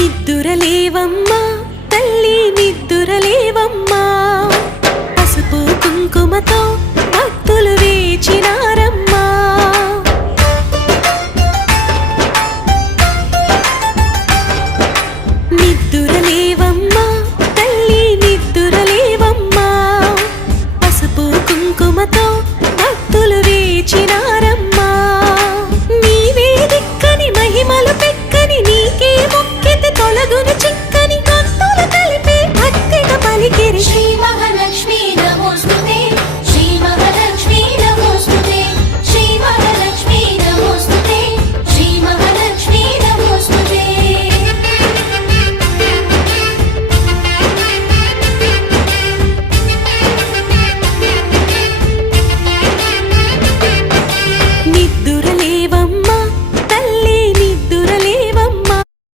నిద్దురలేవమ్మా తల్లి నిద్దురలేవమ్మా పసుపు కుంకుమతో భక్తులు వేచినారమ్మా నిద్దురలేవమ్మా తల్లి నిద్దురలేవమ్మా పసుపు కుంకుమతో భక్తులు వేచినారమ్మా నీవే దిక్కని మహిమలు పెక్కని నీకేమో